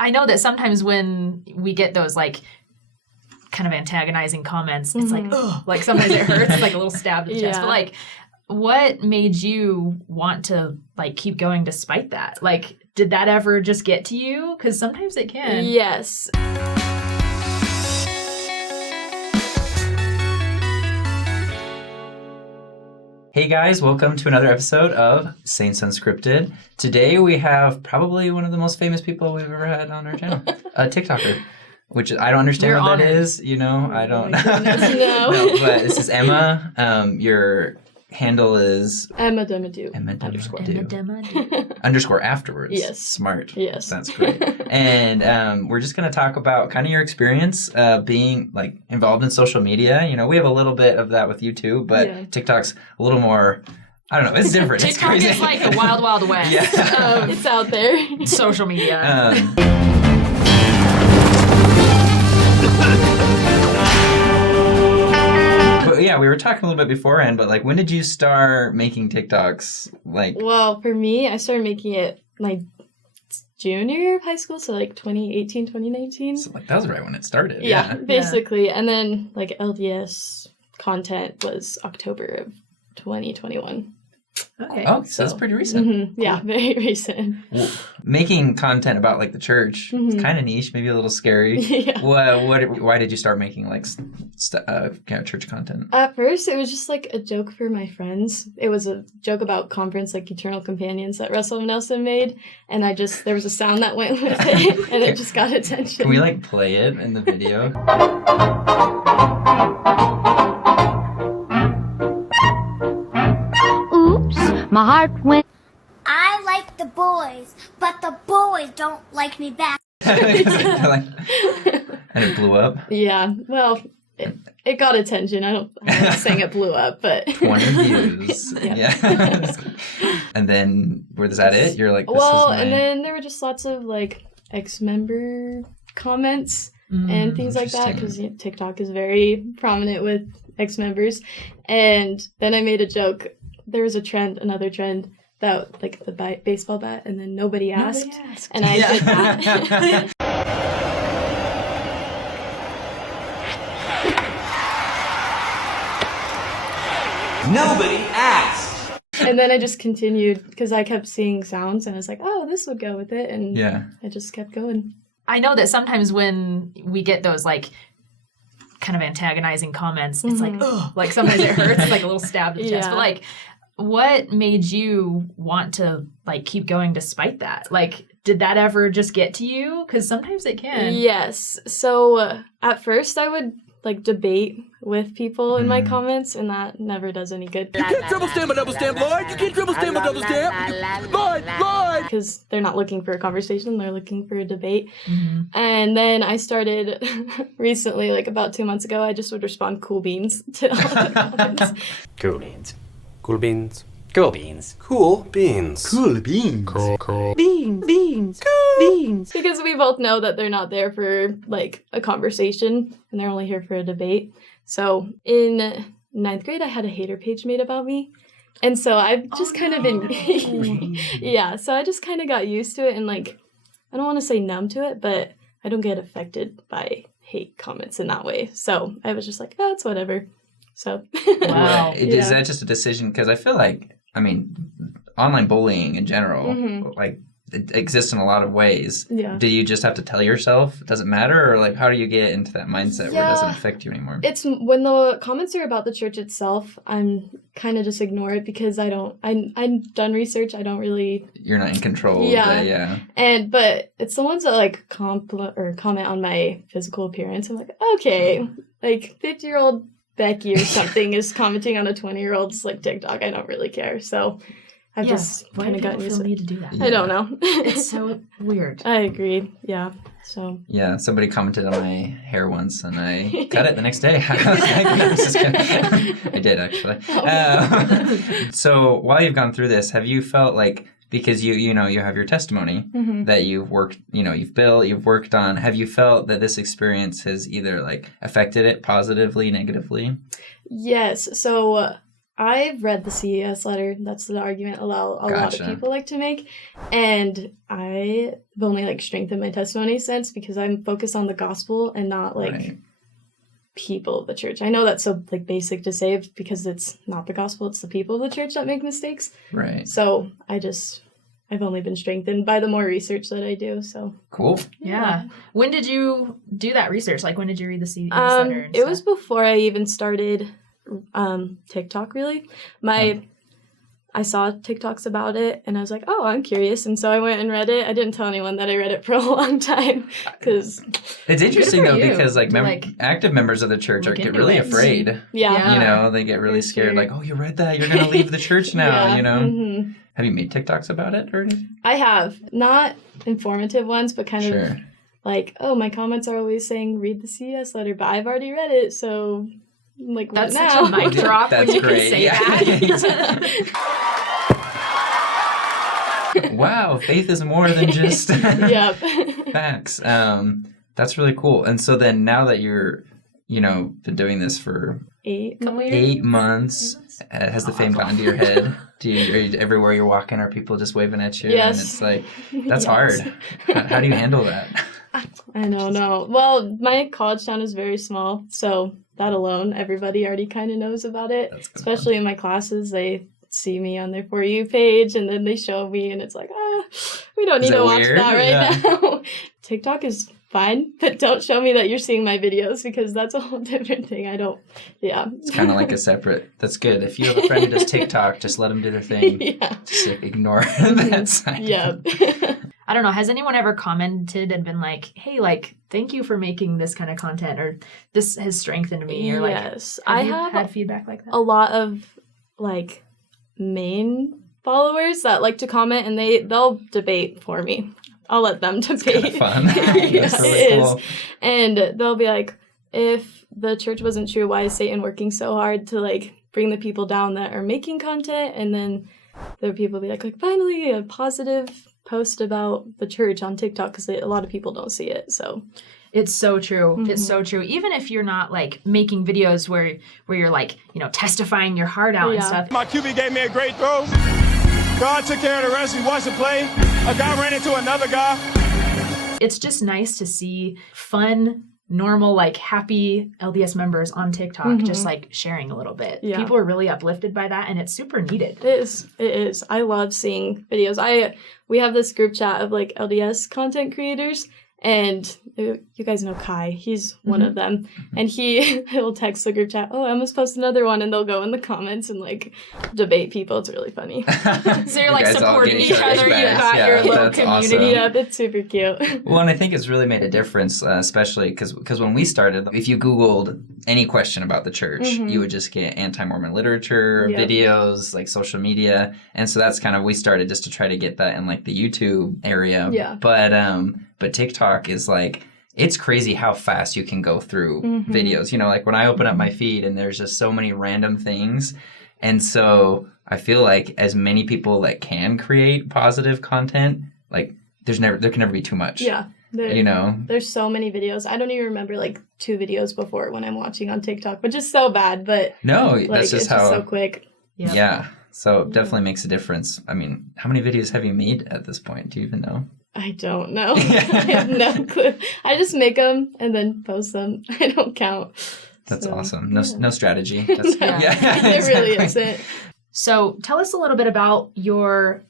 I know that sometimes when we get those, like, kind of antagonizing comments, it's like, ugh, like sometimes it hurts. It's like a little stab to the chest. But, like, what made you want to, like, keep going despite that? Like, did that ever just get to you? Because sometimes it can. Yes. Hey guys, welcome to another episode of Saints Unscripted. Today we have probably one of the most famous people we've ever had on our channel, a TikToker, which I don't understand what that is. You know, I don't know. No, but this is Emma. Your handle is Emma Demadou. Underscore afterwards. Yes. Smart. Yes. That's great. And we're just going to talk about kind of your experience being like involved in social media. You know, we have a little bit of that with you too, but TikTok's a little more, I don't know, it's different. TikTok is like the wild, wild west. It's out there. Social media. But yeah, we were talking a little bit beforehand, but like, when did you start making TikToks? Like, well, for me, I started making it like junior year of high school, so like 2018, 2019. So like that was right when it started. Yeah, basically. Yeah. And then like LDS content was October of 2021. Okay. Oh, so that's pretty recent. Mm-hmm. Cool. Yeah, very recent. Well, making content about like the church is kind of niche, maybe a little scary. Yeah. Why did you start making like church content? At first, it was just like a joke for my friends. It was a joke about conference like Eternal Companions that Russell Nelson made, and there was a sound that went with it, and it just got attention. Can we like play it in the video? My heart went. I like the boys, but the boys don't like me back. And it blew up? Yeah, well, it got attention. I'm not saying it blew up, but 20 views. Yeah. And then, was that it? You're like, this is my... and then there were just lots of like ex-member comments and things like that, because TikTok is very prominent with ex-members. And then I made a joke. There was another trend about like the baseball bat, and then nobody asked. And I did that. Nobody asked. And then I just continued because I kept seeing sounds, and I was like, oh, this would go with it. And I just kept going. I know that sometimes when we get those, like, kind of antagonizing comments, it's like, ugh, like sometimes it hurts. It's like a little stab to the chest. But, like, what made you want to, like, keep going despite that? Like, did that ever just get to you? Because sometimes it can. Yes. So at first I would, like, debate with people in my comments, and that never does any good. You can't triple stamp a double stamp, Lord! You can't triple stamp a double stamp! Lord! Lord! Because they're not looking for a conversation, they're looking for a debate. And then I started recently, like about 2 months ago, I just would respond cool beans to all the comments. Cool beans. Cool beans. Cool beans. Cool beans. Cool beans. Cool. Beans. Cool beans. Because we both know that they're not there for, like, a conversation, and they're only here for a debate. So in 9th grade, I had a hater page made about me. And so I've just kind of been... so I just kind of got used to it, and, like, I don't want to say numb to it, but I don't get affected by hate comments in that way. So I was just like, oh, it's whatever. So... Wow. Is that just a decision? Because I feel like, I mean, online bullying in general, like, it exists in a lot of ways. Yeah. Do you just have to tell yourself it doesn't matter? Or, like, how do you get into that mindset where it doesn't affect you anymore? It's when the comments are about the church itself, I'm kind of just ignore it because I've done research. I don't really... You're not in control. Yeah. But it's the ones that, like, comment on my physical appearance. I'm like, okay, like, 50-year-old Becky or something is commenting on a 20-year-old's, like, TikTok. I don't really care. So I've just kind of gotten used to it. Need to do that? I don't know. It's so weird. I agree. Yeah. So. Yeah, somebody commented on my hair once, and I cut it the next day. I was like, no, just kidding. I did, actually. So while you've gone through this, have you felt like, because you have your testimony that you've worked, you've built, you've worked on, have you felt that this experience has either like affected it positively, negatively? Yes. So I've read the CES letter. That's the argument a lot of people like to make. And I've only like strengthened my testimony since, because I'm focused on the gospel and not like people of the church. I know that's so like basic to say because it's not the gospel, it's the people of the church that make mistakes. Right. So I've only been strengthened by the more research that I do. So cool. Yeah. When did you do that research? Like, when did you read the CES letter? And it was before I even started TikTok, really. I saw TikToks about it, and I was like, oh, I'm curious. And so I went and read it. I didn't tell anyone that I read it for a long time, because... It's interesting, though, because active members of the church get really afraid. Yeah. You know, they get really scared, like, oh, you read that? You're going to leave the church now, you know? Mm-hmm. Have you made TikToks about it or anything? I have. Not informative ones, but kind of like, oh, my comments are always saying, read the CES letter, but I've already read it, so... Like, that's what such now? a mic drop when you great. can say that. Wow, faith is more than just facts. That's really cool. And so then now that you're, been doing this for 8 months, has the fame gotten to your head? Are you, everywhere you're walking, are people just waving at you? Yes. And it's like, that's hard. How do you handle that? I don't know. Well, my college town is very small, so that alone, everybody already kind of knows about it. Especially in my classes, they see me on their For You page, and then they show me, and it's like, we don't need to watch that right now. TikTok is fine, but don't show me that you're seeing my videos, because that's a whole different thing. It's kind of like a separate, that's good. If you have a friend who does TikTok, just let them do their thing. Just ignore that side. I don't know, has anyone ever commented and been like, hey, like, thank you for making this kind of content, or this has strengthened me, or like, I have had feedback like that? A lot of like main followers that like to comment, and they'll debate for me. I'll let them debate. It's kind of fun. Yes, really it cool. is. And they'll be like, if the church wasn't true, why is Satan working so hard to like bring the people down that are making content? And then there are people be like finally a positive post about the church on TikTok, because a lot of people don't see it. So it's so true. Mm-hmm. It's so true. Even if you're not like making videos where you're like, testifying your heart out and stuff. My QB gave me a great throw. God took care of the rest. We watched the play. A guy ran into another guy. It's just nice to see fun, normal, like happy LDS members on TikTok just like sharing a little bit. Yeah. People are really uplifted by that, and it's super needed. It is. I love seeing videos. We have this group chat of like LDS content creators, and you guys know Kai. He's one of them. And he'll text the group chat, oh, I must post another one, and they'll go in the comments and like debate people. It's really funny. So you're like supporting each other. You've got your little community. Awesome. Yeah, it's super cute. Well, and I think it's really made a difference, especially because when we started, if you Googled any question about the church, you would just get anti-Mormon literature, videos, like social media. And so that's kind of, we started just to try to get that in like the YouTube area. Yeah. But TikTok is like, it's crazy how fast you can go through videos. Like when I open up my feed and there's just so many random things. And so I feel like as many people that can create positive content, like there can never be too much. Yeah. There's so many videos. I don't even remember like 2 videos before when I'm watching on TikTok, which is so bad, but no, like, that's just how, so quick. Yep. Yeah. So it definitely makes a difference. I mean, how many videos have you made at this point? Do you even know? I don't know. I have no clue. I just make them and then post them. I don't count. That's awesome. No strategy. That's, it really isn't. So tell us a little bit about your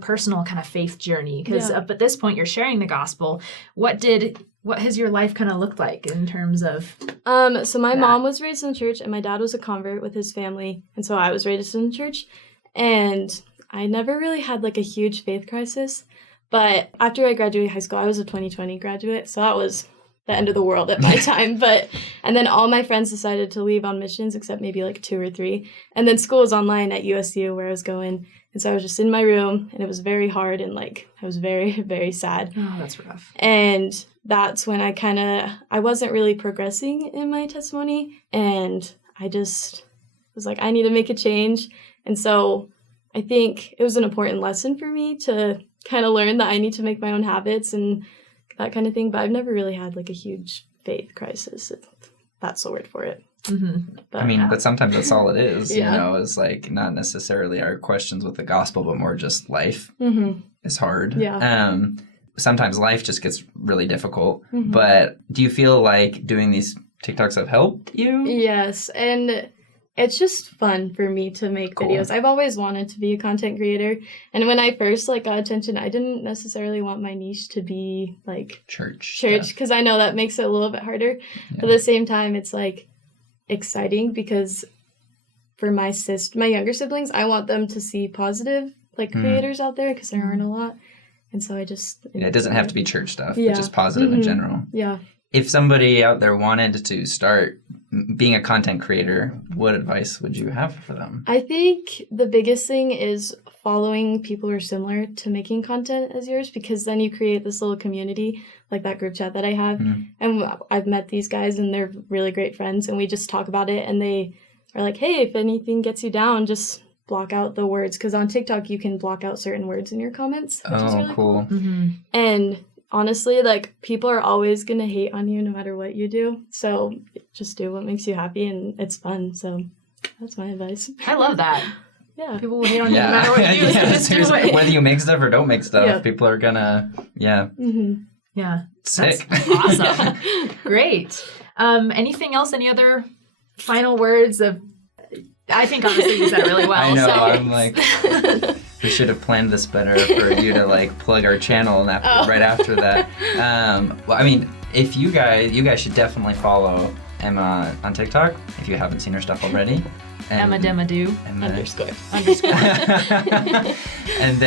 personal kind of faith journey, because up at this point you're sharing the gospel. What has your life kind of looked like in terms of so my mom was raised in the church, and my dad was a convert with his family, and so I was raised in the church, and I never really had like a huge faith crisis. But after I graduated high school, I was a 2020 graduate, so that was the end of the world at my time. And then all my friends decided to leave on missions, except maybe like 2 or 3. And then school was online at USU where I was going. And so I was just in my room, and it was very hard, and like I was very, very sad. Oh, that's rough. And that's when I wasn't really progressing in my testimony, and I just was like, I need to make a change. And so I think it was an important lesson for me to kind of learn that I need to make my own habits and that kind of thing. But I've never really had like a huge faith crisis, if that's the word for it. But, I mean, but sometimes that's all it is, Yeah. you know, is like not necessarily our questions with the gospel, but more just life is hard. Yeah. Sometimes life just gets really difficult. Mm-hmm. But do you feel like doing these TikToks have helped you? Yes, and it's just fun for me to make Cool. videos. I've always wanted to be a content creator, and when I first got attention, I didn't necessarily want my niche to be Church, because I know that makes it a little bit harder. Yeah. But at the same time, it's exciting because for my younger siblings, I want them to see positive creators out there because there aren't a lot, and so I just it doesn't have to be church stuff, Yeah. but just positive in general. Yeah. If somebody out there wanted to start being a content creator, what advice would you have for them? I think the biggest thing is following people who are similar to making content as yours, because then you create this little community, like that group chat that I have. And I've met these guys and they're really great friends, and we just talk about it, and they are like, hey, if anything gets you down, just block out the words, because on TikTok you can block out certain words in your comments, which is really cool. And honestly, people are always going to hate on you no matter what you do. So just do what makes you happy, and it's fun. So that's my advice. I love that. Yeah. People will hate on you no matter what you do. So just do seriously, it. whether you make stuff or don't make stuff, Yeah. people are gonna, Yeah. sick. That's awesome. Great. Anything else? Any other final words of... I think honestly you said it really well. I know, So. I'm we should have planned this better for you to plug our channel and right after that. Well, I mean, if you guys should definitely follow Emma on TikTok if you haven't seen her stuff already. Emma Demadoo. Underscore. and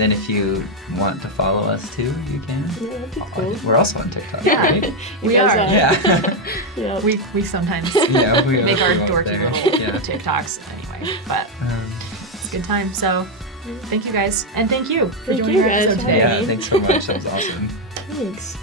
then if you want to follow us too, you can. Yeah, that'd be cool. We're also on TikTok. Yeah. Right? We guys are. Yeah. Yeah. We sometimes Yeah, we make our we went dorky there. little Yeah. TikToks anyway. But it's a good time. So thank you guys. And thank you for Thank joining you our guys episode for today. Yeah, thanks so much. That was awesome. Thanks.